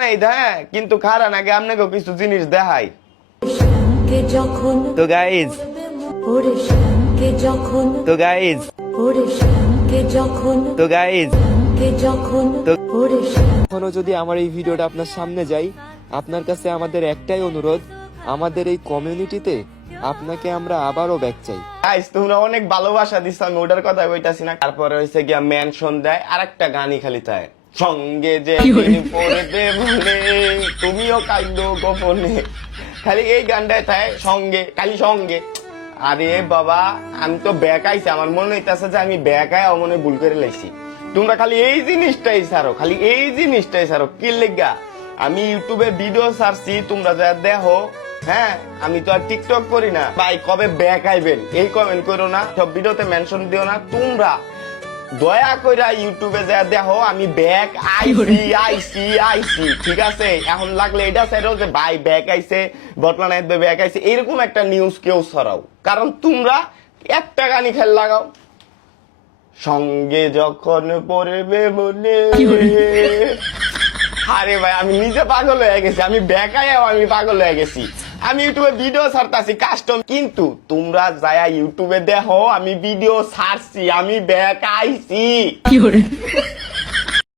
নাই দেয় কিন্তু খারাপ আগে আপনাকে কিছু জিনিস দেখাই। তো গাইজ তো গাইজ তো গাইজ এখনো যদি আমার এই ভিডিওটা আপনার সামনে যাই, আপনার কাছে আমাদের একটাই অনুরোধ, আমাদের এই কমিউনিটিতে আপনাকে আমরা আবারও ব্যাক চাই। গাইজ তোমরা অনেক ভালোবাসা দিচ্ছ, আমি ওটার কথা কইতাছি না। তারপরে হয়েছে গিয়া মেনশন দেয় আর একটা গানই খালি তাই, সঙ্গে যে পড়বে বলে তুমিও কাইন্দ গোপনে, খালি এই গানটাই তাই সঙ্গে, খালি সঙ্গে। আরে বাবা আমি তো ব্যাক আইছি, আমার মনে হইতাছে যে আমি ব্যাক আয় মনে ভুল করে লাইছি। তোমরা খালি এই জিনিসটাই ছাড়ো, খালি এই জিনিসটাই ছাড়ো। কি লেগা আমি ইউটিউবে ভিডিও ছাড়ছি তোমরা যা দেখো, হ্যাঁ আমি তো আর টিকটক করি না। ভাই কবে ব্যাক আইবেন এই কমেন্ট করো না, সব ভিডিওতে মেনশন দিও না। তোমরা দয়া কইরা ইউটিউবে যা দেখো আমি ব্যাক আইছি, ঠিক আছে? এখন লাগলে এটা ছাড়ো যে ভাই ব্যাক আইছে, বর্তমানে ব্যাক আইছে, এরকম একটা নিউজ কেউ ছড়াও। কারণ তোমরা একটা গানই খেল লাগাও, সঙ্গে যখন পড়বে মনে। আরে ভাই আমি নিজে পাগল হয়ে গেছি, আমি বেকায়ও আমি পাগল হয়ে গেছি। আমি ইউটিউবে ভিডিও ছাড়তাছি কাস্টম, কিন্তু তোমরা যায়া ইউটিউবে দেখো আমি ভিডিও ছাড়ছি, আমি বেকাইছি।